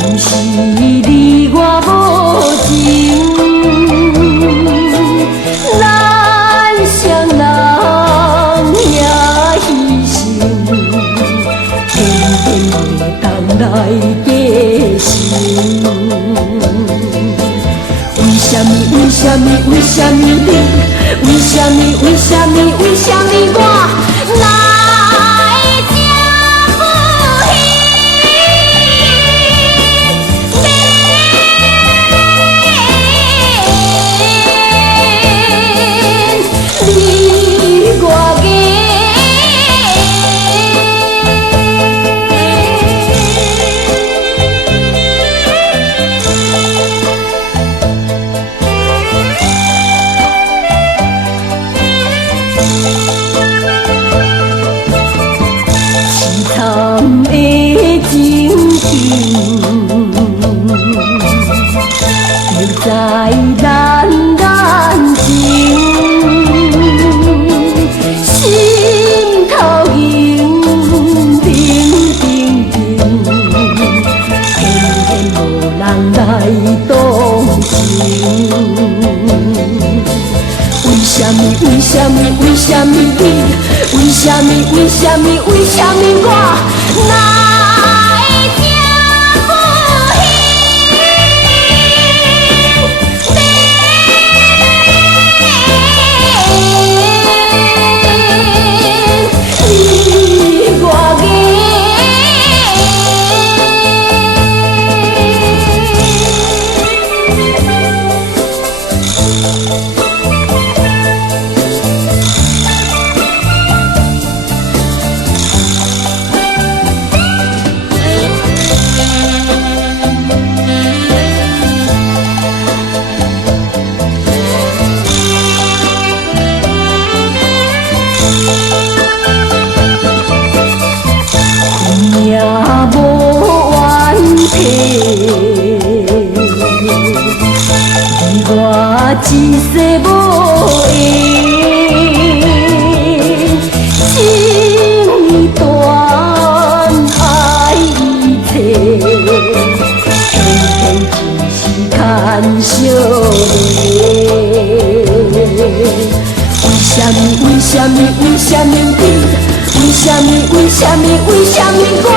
不是你我无情，咱双人也牺牲，偏偏袂当来继承。为什么？为什么？为什么你？为什么？为什么？为什么我来这不幸？你我惨的情景，就在咱情，心头迎停停停，偏偏无人来同情。为什么？为什么？为什么你？为什么？为什么？为什么我来这不幸？你我也无怨气，我一世无缘，情断爱一切，偏偏只是牵惜你。为什么？为什么？为什么你？为什么？为什么？为什么我？